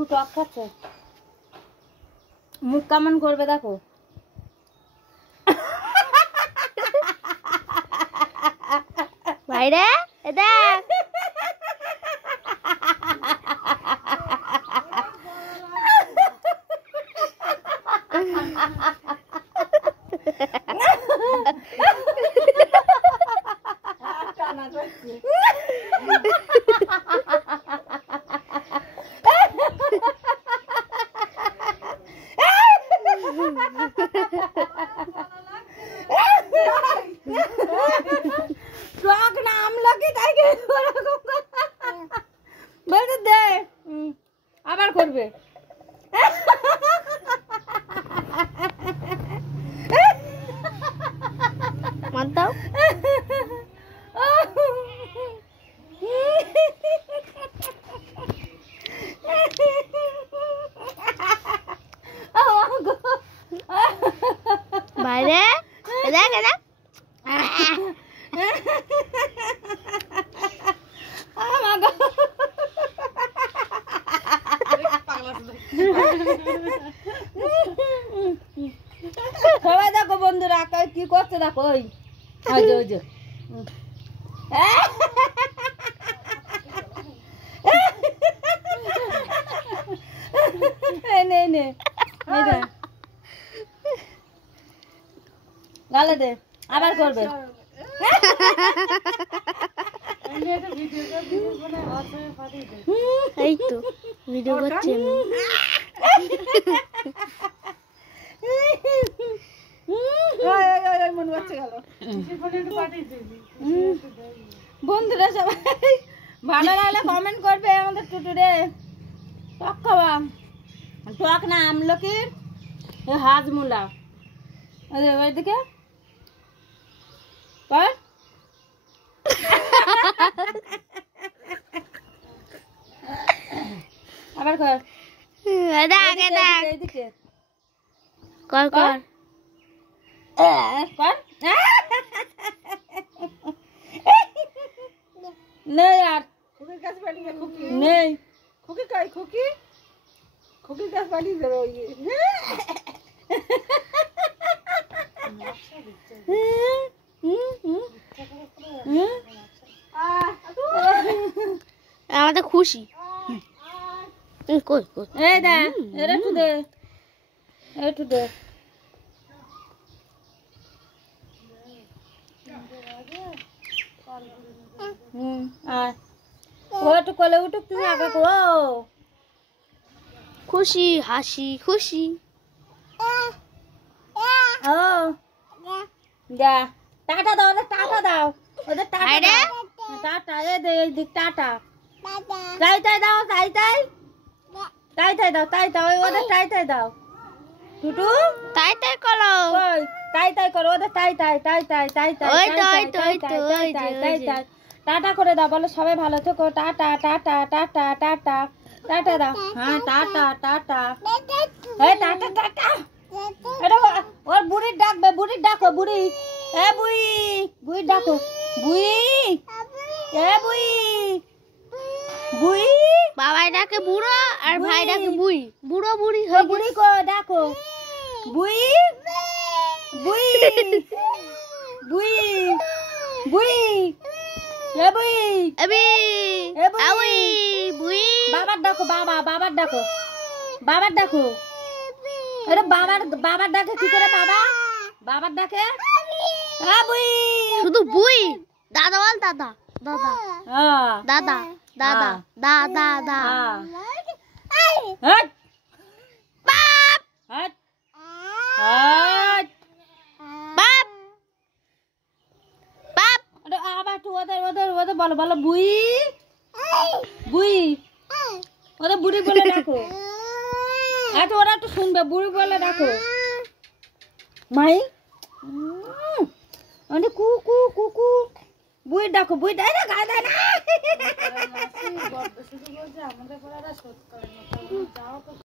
টুকু টক খাচ্ছে, মুখ কেমন করবে দেখো। ভাইরে দেখ টক না আমলকি তাই বলতে দে, আবার করবে। মার দাও। বাইরে দেখ দেখ সবাই দেখো বন্ধুরা কি করছে দেখো, ওই ওই যে গালে দে, আবার করবে। এই তো ভিডিও করছি বন্ধুরা সবাই ভালো লাগলে কমেন্ট করবে আমাদের টুটুরে। টক খাওয়া, টক না আমলকির হাজমুলা, ওইদিকে আবার কর, এইদিকে কর কর কর। নেই আর খুকির কাছে পাঠিয়ে দে, খুকি নেই, খুকি কই, খুকি খুকির কাছে পাঠিয়ে দে। আমাদের খুশি। কই কই এই দে, এরা একটু দে, একটু দে। আয় ও একটু কোলে উঠুক, তুমি আগে কো। খুশি হাসি খুশি। ও যা, টাটা দাও, ওদের টাটা দাও, ওদের টাটা দাও, টাটা এ দে, এই দিক টাটা, তাই তাই দাও, তাই তাই তাই তাই দাও, তাই তাই ওদের তাই তাই দাও। টুটু তাই তাই করো। ওই তাই তাই করো, ওদের তাই তাই তাই তাই তাই তাই ওই তো, তাই ওই তো, তাই ওই তো, তাই ওই তাই যে, তাই ওই যে। তাই টাটা করে দাও, বলো সবাই ভালো থেকো, tata tata tata tata tata দাও। হ্যাঁ টাটা টাটা, এই টাটা টাটা। এটা ওর বুড়ির ডাকবে, বুড়ির ডাকো, বুড়ি এ বুড়ি, বুড়ির ডাকো, বুড়ি এ বুড়ি, বুড়ি বাবাই ডাকে বুড়ো আর ভাই ডাকে বুড়ি, বুড়ো বুড়ি ও বুড়ি কো ডাকো, বুড়ি বুড়ি বুড়ি বুড়ি এ বুড়ি এবি এ বুড়ি, আউই বুড়ি। বাবার ডাকো, বাবা বাবার ডাকো, বাবার ডাকো। আরে বাবার বাবার ডাকে কি করে, বাবা বাবার ডাকে আ বুই, শুধু বুই। দাদা বল দাদা দাদা আ দাদা দাদা দাদা দাদা। হট বাপ হট হট বাপ বাপ। আরে আবার তো ওদের ওদের ওদের বলো, বলো বুই বুই, ওদের বুড়ি বলে ডাকো। আচ্ছা ওরা একটু শুনবে, বুড়ি বলে ডাকো। মাই অনেক কু কু কু কু, বুই ডাকো, বুই ডাই না, গায়ে দেয় না।